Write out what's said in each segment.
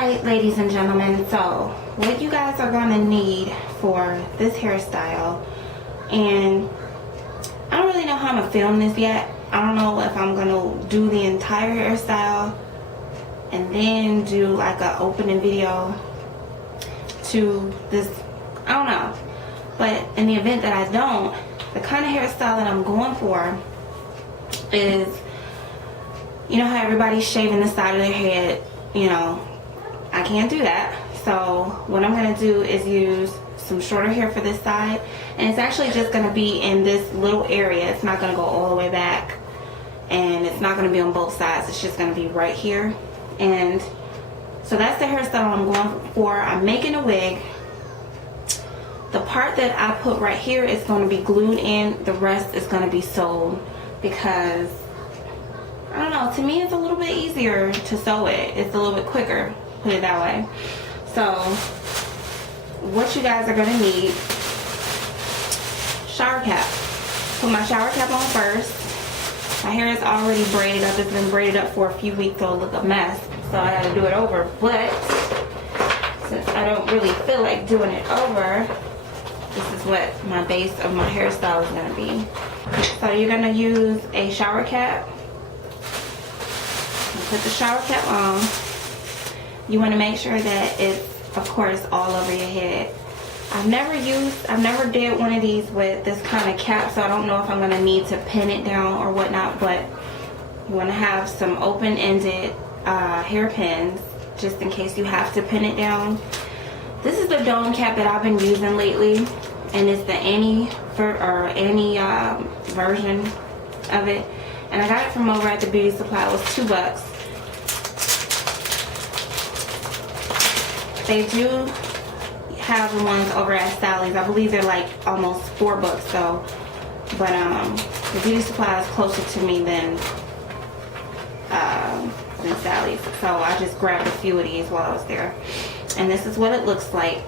Alright, ladies and gentlemen, so what you guys are going to need for this hairstyle, and I don't really know how I'm going to film this yet. I don't know if I'm going to do the entire hairstyle and then do like an opening video to this. I don't know. But in the event that I don't, the kind of hairstyle that I'm going for is, you know how everybody's shaving the side of their head, you know, I can't do that. So what I'm going to do is use some shorter hair for this side, and it's actually just going to be in this little area. It's not going to go all the way back, and it's not going to be on both sides. It's just going to be right here. And so that's the hairstyle I'm going for. I'm making a wig. The part that I put right here is going to be glued in. The rest is going to be sewed because, I don't know, to me it's a little bit easier to sew it. It's a little bit quicker, put it that way. So what you guys are going to need: shower cap. Put my shower cap on first. My hair is already braided up. It's been braided up for a few weeks, so it'll look a mess. So I got to do it over. But since I don't really feel like doing it over, this is what my base of my hairstyle is going to be. So you're going to use a shower cap. Put the shower cap on. You want to make sure that it's, of course, all over your head. I've never did one of these with this kind of cap, so I don't know if I'm going to need to pin it down or whatnot, but you want to have some open-ended hairpins just in case you have to pin it down. This is the dome cap that I've been using lately, and it's the Annie version of it, and I got it from over at the beauty supply. It was $2. They do have the ones over at Sally's. I believe they're like almost $4 though. But the beauty supply is closer to me than Sally's. So I just grabbed a few of these while I was there. And this is what it looks like.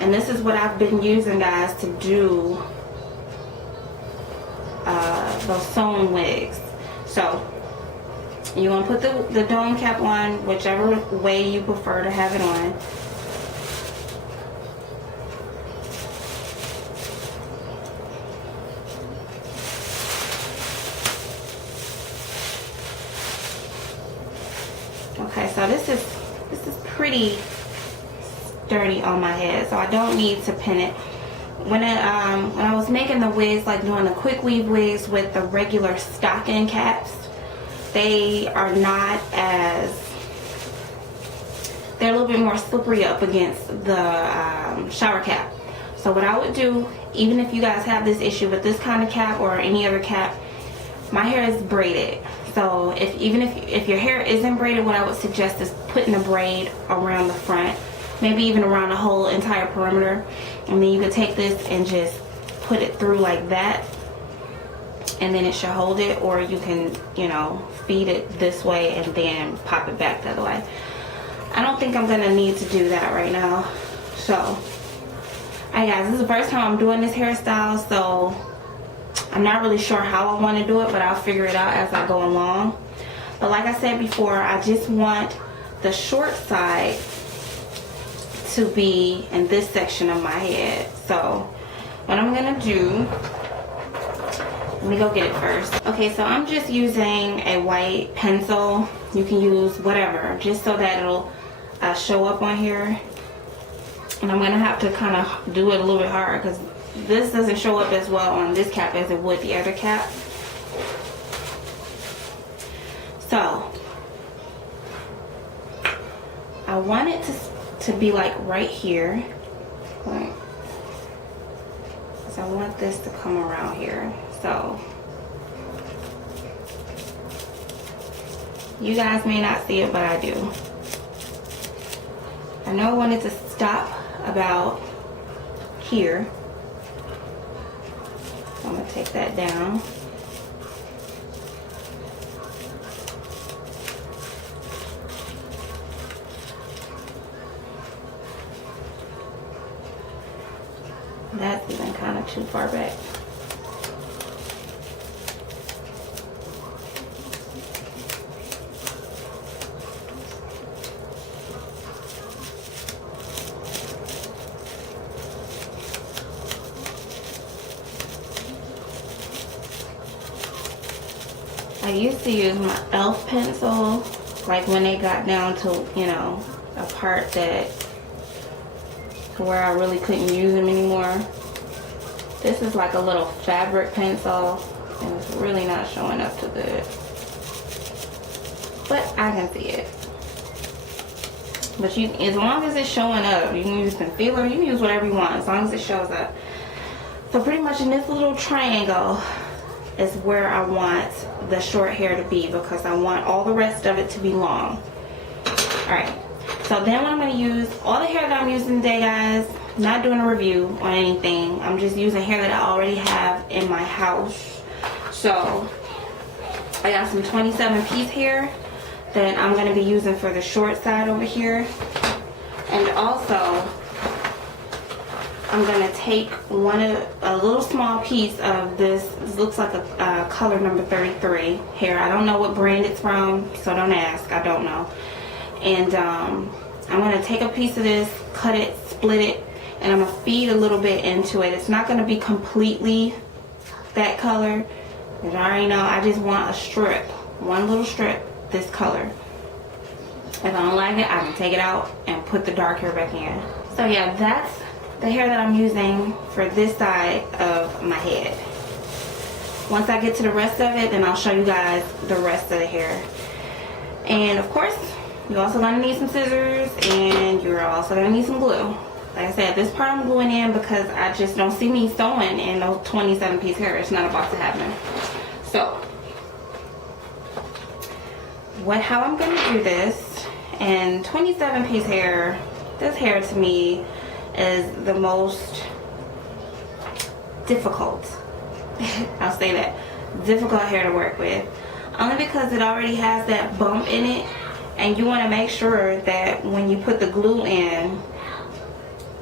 And this is what I've been using, guys, to do those sewn wigs. So you want to put the dome cap on whichever way you prefer to have it on. Okay, so this is pretty sturdy on my head, so I don't need to pin it. When I was making the wigs, like doing the quick weave wigs with the regular stocking caps, they are not as, they're a little bit more slippery up against the shower cap. So what I would do, even if you guys have this issue with this kind of cap or any other cap, my hair is braided. So even if your hair isn't braided, what I would suggest is putting a braid around the front, maybe even around the whole entire perimeter, and then you can take this and just put it through like that, and then it should hold it, or you can, you know, feed it this way and then pop it back the other way. I don't think I'm gonna need to do that right now. So, alright guys, this is the first time I'm doing this hairstyle, so I'm not really sure how I want to do it, but I'll figure it out as I go along. But like I said before, I just want the short side to be in this section of my head. So what I'm gonna do, let me go get it first. Okay, so I'm just using a white pencil. You can use whatever, just so that it'll show up on here. And I'm gonna have to kind of do it a little bit hard because this doesn't show up as well on this cap as it would the other cap. So I want it to be like right here. Right. So I want this to come around here. So you guys may not see it, but I do. I know I wanted to stop about here. So I'm going to take that down. That's even kind of too far back. used to use my e.l.f. pencil, like when they got down to, you know, a part that to where I really couldn't use them anymore. This is like a little fabric pencil, and it's really not showing up too good, but I can see it. But you, as long as it's showing up, you can use concealer, you can use whatever you want, as long as it shows up. So pretty much in this little triangle is where I want the short hair to be, because I want all the rest of it to be long. Alright, so then what I'm going to use, all the hair that I'm using today, guys, not doing a review on anything, I'm just using hair that I already have in my house. So I got some 27-piece hair that I'm going to be using for the short side over here. And also I'm going to take a little small piece of this looks like a color number 33 hair. I don't know what brand it's from, so don't ask, I don't know. And I'm going to take a piece of this, cut it, split it, and I'm going to feed a little bit into it. It's not going to be completely that color, because I already know I just want a strip, one little strip, this color. If I don't like it, I can take it out and put the dark hair back in. So yeah, that's the hair that I'm using for this side of my head. Once I get to the rest of it, then I'll show you guys the rest of the hair. And of course, you're also gonna need some scissors, and you're also gonna need some glue. Like I said, this part I'm gluing in because I just don't see me sewing in those 27-piece hair. It's not about to happen. So, how I'm gonna do this, and 27-piece hair, this hair to me is the most difficult. I'll say that. Difficult hair to work with. Only because it already has that bump in it, and you want to make sure that when you put the glue in,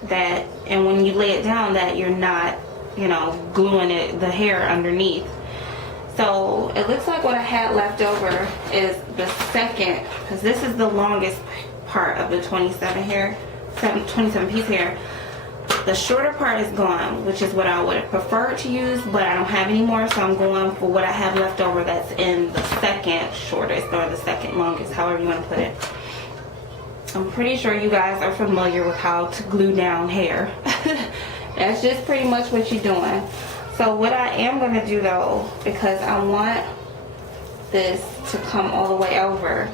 that, and when you lay it down, that you're not, you know, gluing the hair underneath. So it looks like what I had left over is the second, because this is the longest part of the 27-piece hair. The shorter part is gone, which is what I would have preferred to use, but I don't have any more, so I'm going for what I have left over that's in the second shortest, or the second longest, however you want to put it. I'm pretty sure you guys are familiar with how to glue down hair. That's just pretty much what you're doing. So what I am going to do though, because I want this to come all the way over,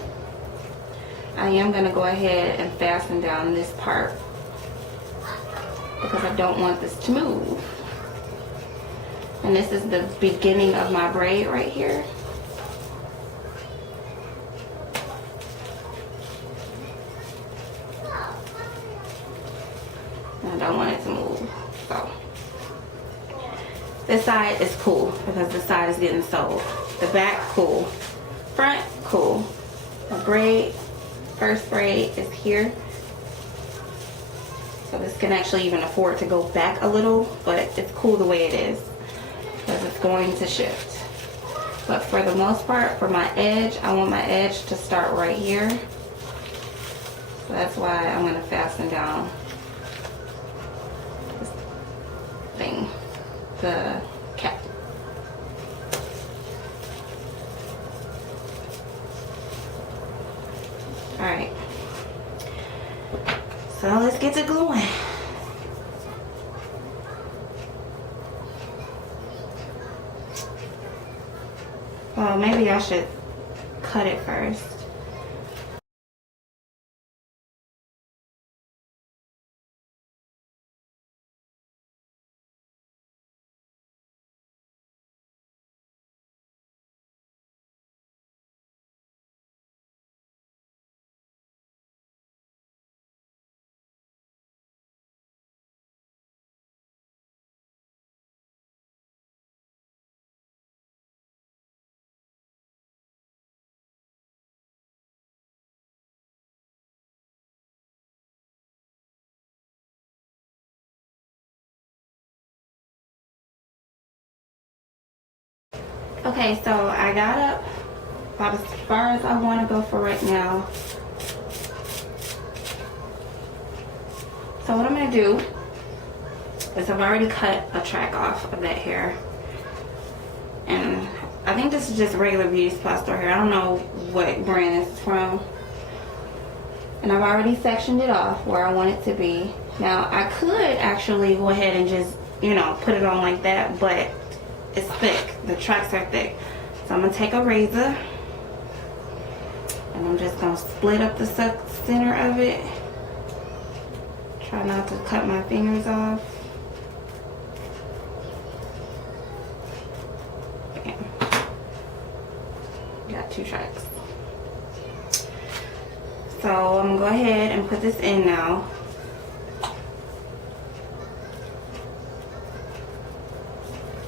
I am going to go ahead and fasten down this part, because I don't want this to move. And this is the beginning of my braid right here. I don't want it to move. So this side is cool because the side is getting sewed. The back, cool. Front, cool. The braid, first braid is here. So this can actually even afford to go back a little, but it's cool the way it is because it's going to shift. But for the most part, for my edge, I want my edge to start right here. So that's why I'm going to fasten down this thing, the cap. Alright. So let's get to gluing. Well, maybe I should cut it first. Okay, so I got up about as far as I want to go for right now. So what I'm going to do is I've already cut a track off of that hair. And I think this is just regular beauty supply store hair. I don't know what brand this is from. And I've already sectioned it off where I want it to be. Now, I could actually go ahead and just, you know, put it on like that, but it's thick. The tracks are thick. So I'm going to take a razor, and I'm just going to split up the center of it. Try not to cut my fingers off. Bam. Got 2 tracks. So I'm going to go ahead and put this in now.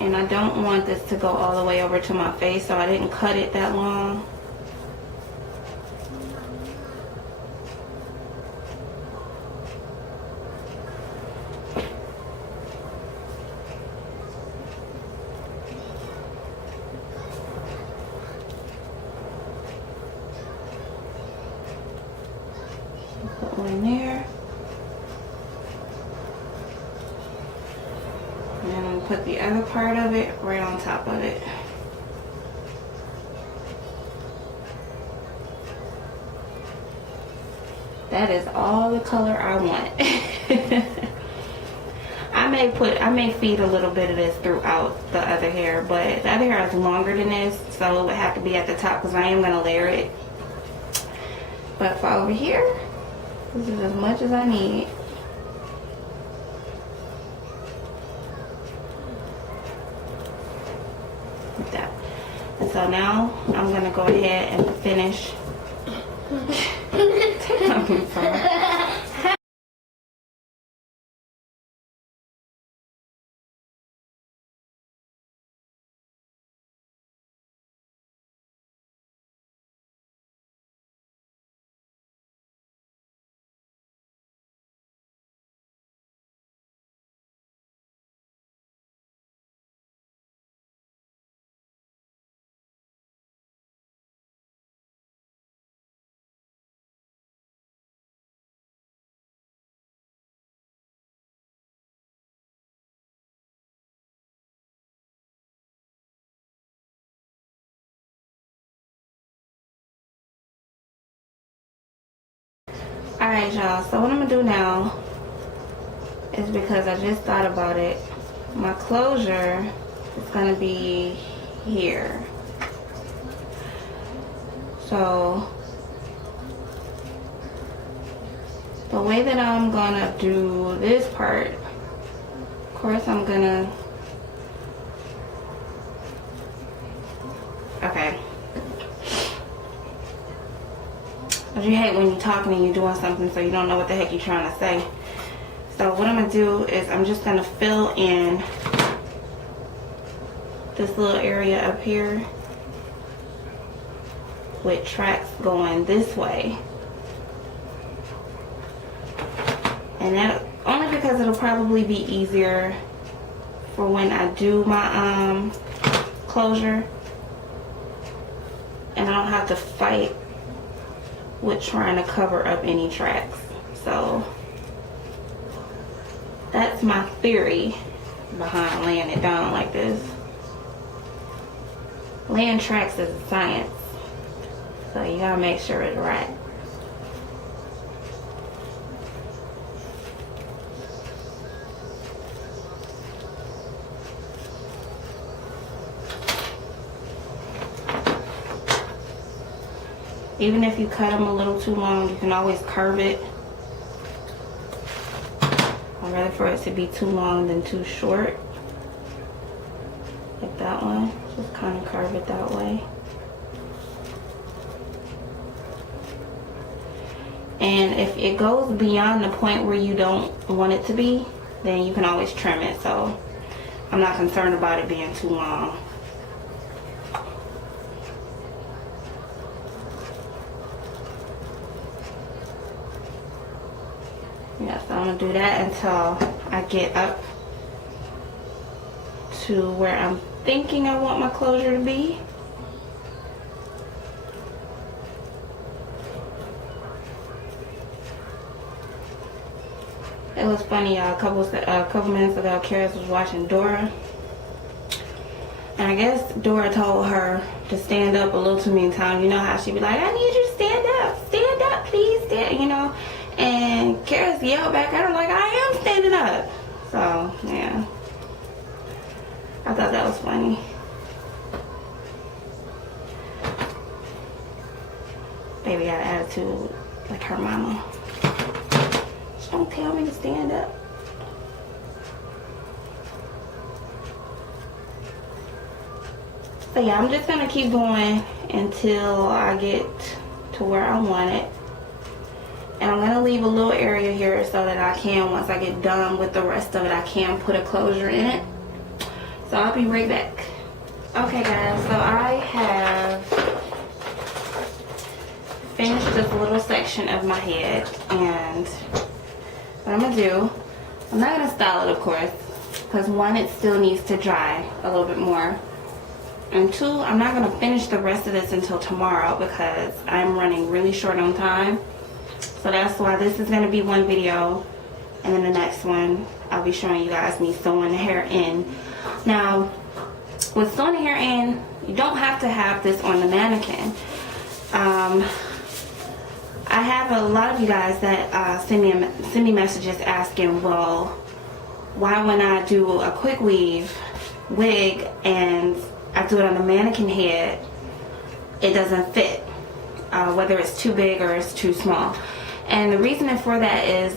And I don't want this to go all the way over to my face, so I didn't cut it that long. Put one there. And then I'm going to put the other part of it right on top of it. That is all the color I want. I may feed a little bit of this throughout the other hair, but the other hair is longer than this, so it would have to be at the top because I am going to layer it. But for over here, this is as much as I need. Like that. And so now I'm going to go ahead and finish. Alright y'all, so what I'm going to do now is, because I just thought about it, my closure is going to be here. So the way that I'm going to do this part, of course I'm going to, okay. But you hate when you're talking and you're doing something so you don't know what the heck you're trying to say. So what I'm going to do is I'm just going to fill in this little area up here with tracks going this way. And that only because it'll probably be easier for when I do my closure. And I don't have to fight with trying to cover up any tracks. So that's my theory behind laying it down like this. Laying tracks is a science, so you gotta make sure it's right. Even if you cut them a little too long, you can always curve it. I'd rather for it to be too long than too short. Like that one. Just kind of curve it that way. And if it goes beyond the point where you don't want it to be, then you can always trim it. So I'm not concerned about it being too long. Yeah, so I'm going to do that until I get up to where I'm thinking I want my closure to be. It was funny, y'all. A couple minutes ago, Karis was watching Dora. And I guess Dora told her to stand up a little too many times. You know how she be like, I need you to stand up, please, stand, you know. And Kara's yelled back at her like, I am standing up. So, yeah. I thought that was funny. Baby got an attitude like her mama. She don't tell me to stand up. So yeah, I'm just gonna keep going until I get to where I want it. And I'm gonna leave a little area here so that I can, once I get done with the rest of it, I can put a closure in it. So I'll be right back. Okay guys, so I have finished this little section of my head, and what I'm gonna do, I'm not gonna style it of course, because one, it still needs to dry a little bit more, and two, I'm not gonna finish the rest of this until tomorrow because I'm running really short on time. So that's why this is gonna be one video, and then the next one I'll be showing you guys me sewing the hair in. Now, with sewing the hair in, you don't have to have this on the mannequin. I have a lot of you guys that send me messages asking, well, why when I do a quick weave wig and I do it on the mannequin head, it doesn't fit, whether it's too big or it's too small. And the reason for that is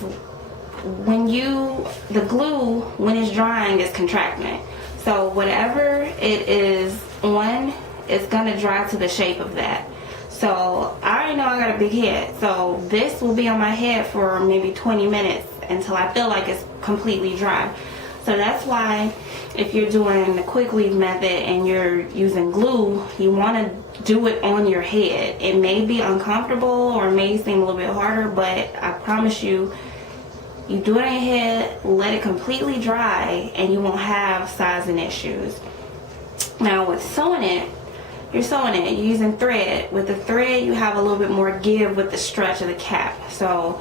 the glue, when it's drying, is contracting. So whatever it is on, it's gonna dry to the shape of that. So I already know I got a big head, so this will be on my head for maybe 20 minutes until I feel like it's completely dry. So that's why if you're doing the quick weave method and you're using glue, you want to do it on your head. It may be uncomfortable or may seem a little bit harder, but I promise you, you do it on your head, let it completely dry, and you won't have sizing issues. Now with sewing it, you're sewing it, you're using thread. With the thread, you have a little bit more give with the stretch of the cap. So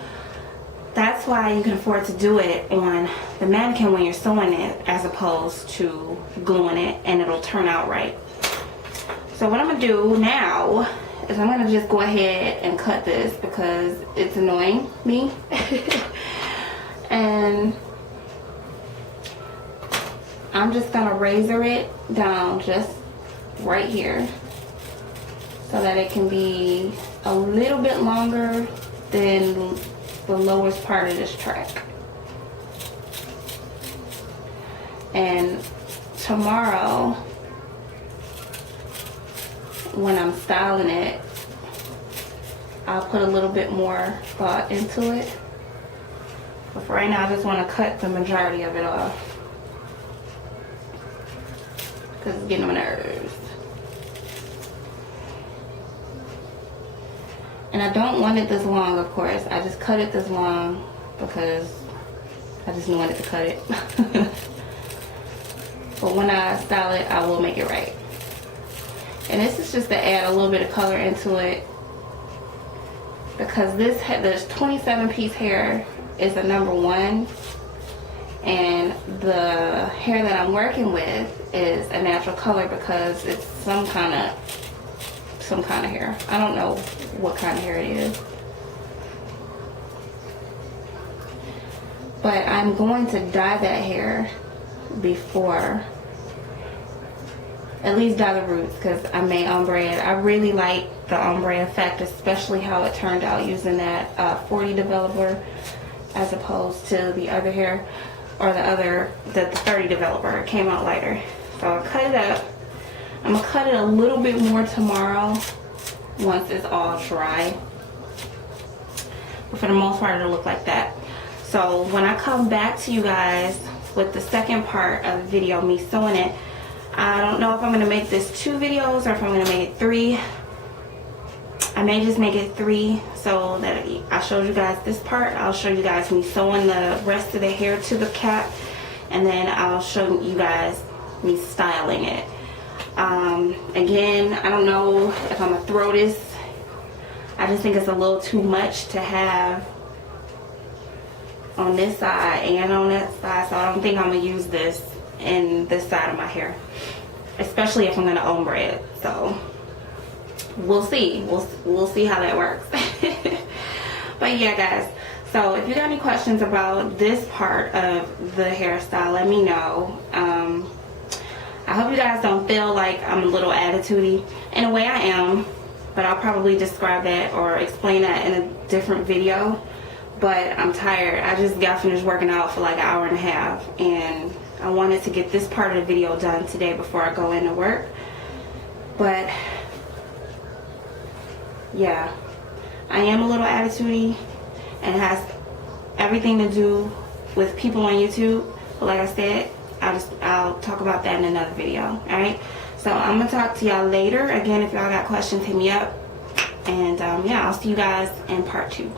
that's why you can afford to do it on the mannequin when you're sewing it, as opposed to gluing it, and it'll turn out right. So what I'm gonna do now is I'm gonna just go ahead and cut this because it's annoying me. And I'm just gonna razor it down just right here so that it can be a little bit longer than the lowest part of this track. And tomorrow, when I'm styling it, I'll put a little bit more thought into it. But for right now, I just want to cut the majority of it off because it's getting on my nerves. And I don't want it this long, of course. I just cut it this long because I just wanted to cut it. But when I style it, I will make it right. And this is just to add a little bit of color into it, because this 27 piece hair is a #1, and the hair that I'm working with is a natural color because it's some kind of hair. I don't know what kind of hair it is, but I'm going to dye that hair before, at least dye the roots, because I may ombre it. I really like the ombre effect, especially how it turned out using that 40 developer as opposed to the other hair, or the 30 developer. It came out lighter. So I cut it up. I'm gonna cut it a little bit more tomorrow once it's all dry. But for the most part, it'll look like that. So when I come back to you guys with the second part of the video, me sewing it, I don't know if I'm gonna make this 2 videos or if I'm gonna make it 3. I may just make it 3 so that I showed you guys this part. I'll show you guys me sewing the rest of the hair to the cap, and then I'll show you guys me styling it. Again, I don't know if I'm gonna throw this. I just think it's a little too much to have on this side and on that side, so I don't think I'm gonna use this in this side of my hair. especially if I'm gonna ombre it. So we'll see. We'll see how that works. But yeah, guys. So if you got any questions about this part of the hairstyle, let me know. I hope you guys don't feel like I'm a little attitudey. In a way I am, but I'll probably describe that or explain that in a different video. But I'm tired. I just got finished working out for like an hour and a half, and I wanted to get this part of the video done today before I go into work. But yeah, I am a little attitudey, and it has everything to do with people on YouTube. But like I said, I'll talk about that in another video. Alright, so I'm gonna talk to y'all later. Again, if y'all got questions, hit me up, and yeah, I'll see you guys in part 2.